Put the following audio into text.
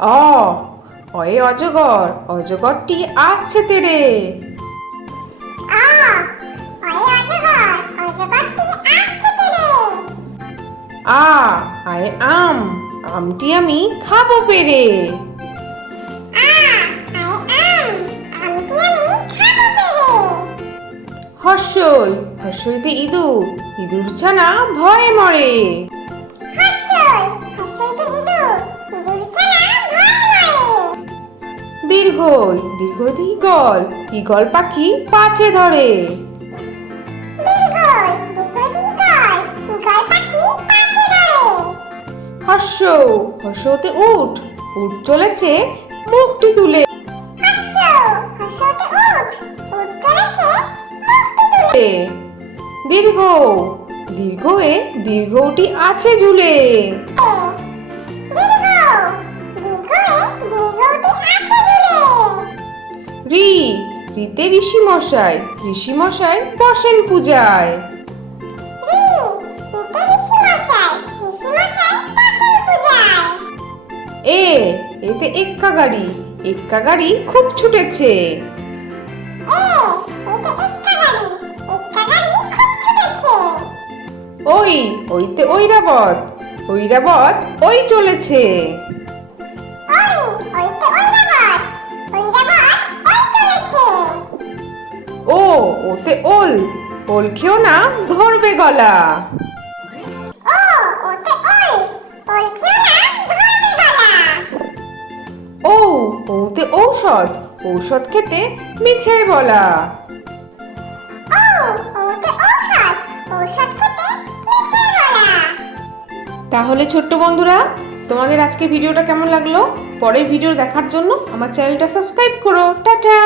অ অয়ে অজগর, অজগরটি আসছে তেরে। আ ওই অজগর, অজগরটি আসছে তেরে। আ আয়ে আম, আমটি আমি খাবো পেরে। আ আই আমটি আমি খাবো পেরে। হর্ষই, হর্ষইতে ইঁদুর, ইঁদুর ছানা ভয়ে মরে। হর্ষই, হর্ষইতে ইঁদুর, ইঁদুর ছানা ভয়ে মরে। দীর্ঘই, দীর্ঘইতে ঈগল, ঈগল পাখি পাছে ধরে। দীর্ঘই, দীর্ঘইতে ঈগল, ঈগল পাখি পাছে ধরে। হর্ষ, হর্ষতে উঠ, উঠ চলেছে মুখটি তুলে। হর্ষ, হর্ষতে উঠ, উঠ চলেছে মুখটি তুলে। দীর্ঘ, দীর্ঘয়ে দীর্ঘটি আছে ঝুলে। দীর্ঘ, দীর্ঘয়ে দীর্ঘটি আছে ঝুলে। ঋ, ঋতে ঋষি মশাই, ঋষি মশাই বসেন পূজায়। ঋ, ঋতে ঋষি মশাই, ঋষি মশাই বসেন পূজায়। এ, এতে এক্কা গাড়ি, এক্কা গাড়ি খুব ছুটেছে। এ, এতে এক্কা গাড়ি, এক্কা গাড়ি খুব ছুটেছে। ওই, ওইতে ঐরাবত, ঐরাবত ওই চলেছে। ওই, ওইতে ঐরাবত, ঐরাবত ওই চলেছে। ও, ওতে ওল, ওল খেও না ধরবে গলা। ও, ওতে ওল, ওল খেও না ধরবে গলা। ও, ওতে ঔষধ, ঔষধ খেতে মিছে বলা। ও, ওতে ঔষধ, ঔষধ খেতে মিছে বলা। তাহলে ছোট্ট বন্ধুরা, তোমাদের আজকের ভিডিওটা কেমন লাগলো? পরের ভিডিও দেখার জন্য আমার চ্যানেলটা সাবস্ক্রাইব করো। টাটা।